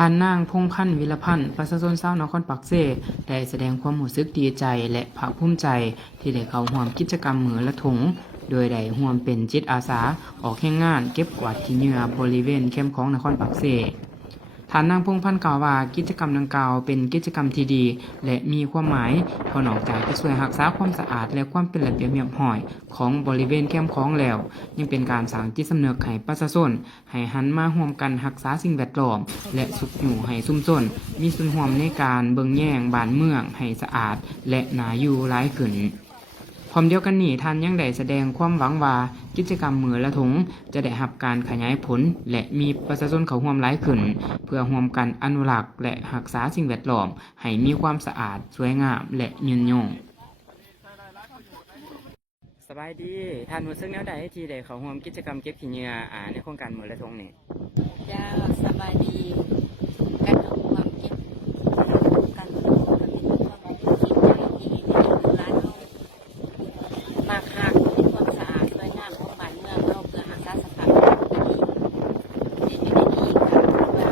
ท่านนางพงษ์พันธ์ วิรพันธ์ ประชาชนชาวนครปักเซได้แสดงความรู้สึกดีใจและภาคภูมิใจที่ได้เข้าร่วมกิจกรรมมื้อละถุงโดยได้ร่วมเป็นจิตอาสาออกแรงงานเก็บกวาดขี้เหงื่อบริเวณแคมป์ของนครปักเซท่านนางพงษ์พันธ์กล่าวว่ากิจกรรมดังกล่าวเป็นกิจกรรมที่ดีและมีความหมายเพราะนอกจากจะช่วยรักษาความสะอาดและความเป็นระเบียบเรียบร้อยของบริเวณแคมป์ของแล้วยังเป็นการสร้างจิตสำนึกให้ประชาชนให้หันมาร่วมกันรักษาสิ่งแวดล้อมและสุขอยู่ให้ชุมชนมีส่วนร่วมในการเบิ่งแย่งบ้านเมืองให้สะอาดและน่าอยู่หลายขึ้นพร้อมเดียวกันนี้ท่านยังได้แสดงความหวังว่ากิจกรรมมื้อละถุงจะได้รับการขยายผลและมีประชาชนเข้าร่วมหลายขึ้นเพื่อร่วมกันอนุรักษ์และรักษาสิ่งแวดล้อมให้มีความสะอาดสวยงามและยืนยงสบายดีท่านรู้สึกแนวใดที่ได้เข้าร่วมกิจกรรมเก็บขี้เหงื่อในโครงการมื้อละถุงนี้เจ้าสบายดีการเข้าร่วมเก็บการเป็นความคิดเจ้าหน้าที่ในร้านเรามาคักเป็นความสะอาดสวยงามของบ้านเมืองเราเพื่อรักษาสภาพแวดล้อมที่อยู่ในนี้ค่ะว่า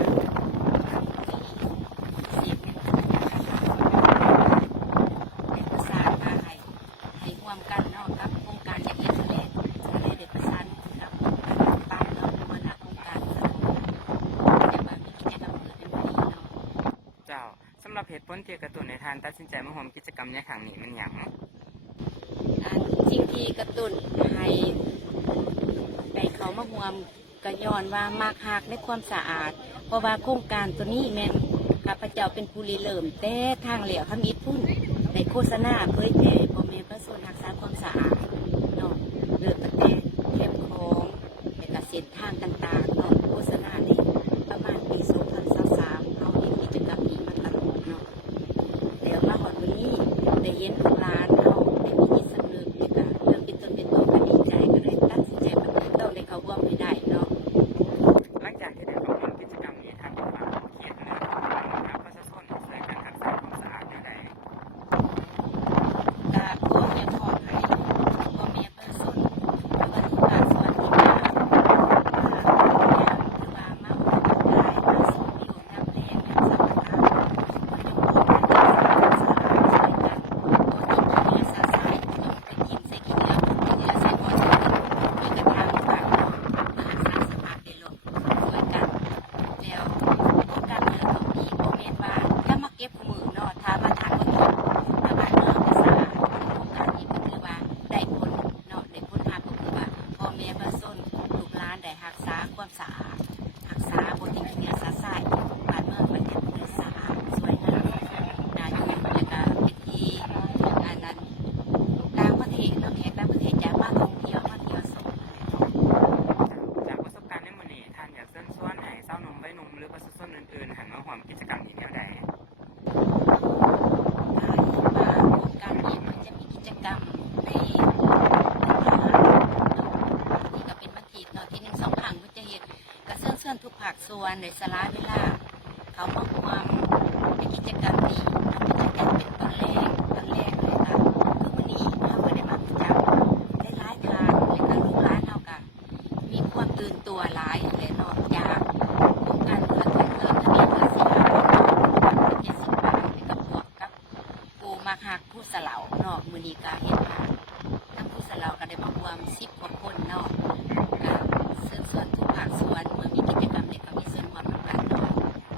สิบเป็นประสานมาให้ร่วมกันเนาะกับโครงการอย่างนี้ทะเลเด็ดประสานกับบ้านเราเป็นโครงการจะมามีกิจกรรมเกิดในวันนี้เนาะเจ้าสำหรับเหตุผลที่กระตุ้นให้ท่านตัดสินใจมาร่วมกิจกรรมในครั้งนี้มันหยังสิ่งที่กระตุ้นให้ได้เขามาร่วมก็ย้อนว่ามากหักในความสะอาดเพราะว่าโครงการตัวนี้แม่นข้าพเจ้าเป็นผู้ริเริ่มแต่ทางเหลียวทำอิฐพุ่นในโฆษณาเผยแพร่พ่อแม่ประชาชนรักษาความสะอาดเนาะเลือกตั้งแต่เข้มของและก็เส้นทางต่างๆเนาะโฆษณานี้ประมาณปี2023เอาเห็นกิจกรรมนี้มาตลอดเนาะแล้วมาวันนี้ได้เห็นลูกหลานเอาได้มีจิตสำนึกในการเรื่องเป็นตนเป็นตัวก็ดีใจก็เลยตัดสินใจว่าต้องได้เข้าร่วมให้ได้เนาะหลังจากที่ได้เข้าร่วมกิจกรรมนี้ท่านก็ฝากเขียนเรื่องของประชาชนช่วยกันรักษาความสะอาดได้ก็อยากขอให้พ่อแม่ประชาชนหรือว่าทุกภาคส่วนที่มาหรือว่ามาออกกำลังกายมาสูบอยู่น้ำแรงน้ำสะอาดก็จะร่วมกันรักษาความสะอาดช่วยกันตัวที่มีสารสายต้องไปกินใส่กินแล้วกินแล้วใส่พอใช้มีกระทางฝากมารักษาสภาพได้หลบช่วยกันแล้วโครงการเรือตรงนี้โมเมนต์ว่าถ้ามาเก็บมือเนาะถ้ามาทานก็ต้องถ้าบ้านเมืองจะสะอาดโครงการนี้ก็คือว่าได้ผลเนาะได้ผลก็คือว่าพ่อแม่ประชาชนลูกหลานได้รักษาความสะอาดรักษาบนที่เนื้อสะอาดบ้านเมืองมันจะเป็นสะอาดสวยงามน่าอยู่แล้วก็เป็นที่อันนั้นต่างประเทศเนาะแขกต่างประเทศจะมาท่องเที่ยวมาเที่ยวชมจากประสบการณ์ในมื้อนี้ท่านอยากเชิญชวนให้สาวหนุ่มวัยหนุ่มหรือประชาชนอื่นๆหันมาร่วมกิจกรรมนี้แนวใดโครงการนี้มันจะมีกิจกรรมในที่ก็เป็นวันที่เนาะที่1-2 ครั้งมันจะเห็นกระเชิญทุกภาคส่วนในสลาเวลาเขามาร่วมในกิจกรรมนี้